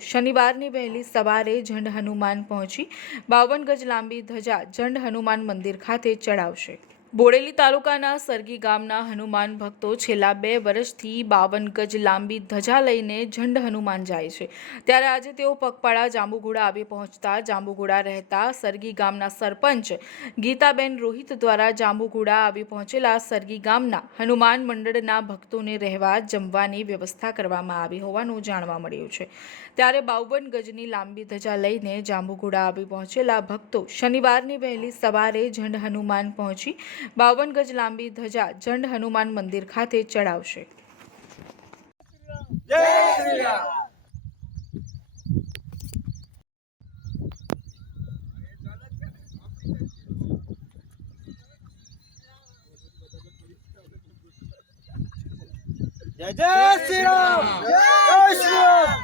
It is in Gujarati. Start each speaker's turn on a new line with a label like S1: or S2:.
S1: શનિવારની વહેલી સવારે જંડ હનુમાન પહોંચી બાવન ગજ લાંબી ધજા જંડ હનુમાન મંદિર ખાતે ચડાવશે. બોડેલી તાલુકાના સરગી ગામના હનુમાન ભક્તો છેલ્લા બે વર્ષથી બાવન ગજ લાંબી ધજા લઈને ઝંડ હનુમાન જાય છે. ત્યારે આજે તેઓ પગપાળા જાંબુઘોડા આવી પહોંચતા જાંબુઘોડા રહેતા સરગી ગામના સરપંચ ગીતાબેન રોહિત દ્વારા જાંબુઘોડા આવી પહોંચેલા સરગી ગામના હનુમાન મંડળના ભક્તોને રહેવા જમવાની વ્યવસ્થા કરવામાં આવી હોવાનું જાણવા મળ્યું છે. ત્યારે બાવન ગજની લાંબી ધજા લઈને જાંબુઘોડા આવી પહોંચેલા ભક્તો શનિવારની વહેલી સવારે ઝંડ હનુમાન પહોંચી બાવન ગજ લાંબી ધજા જંડ હનુમાન મંદિર ખાતે ચડાવશે.
S2: જય જય શ્રી રામ જય શ્રી રામ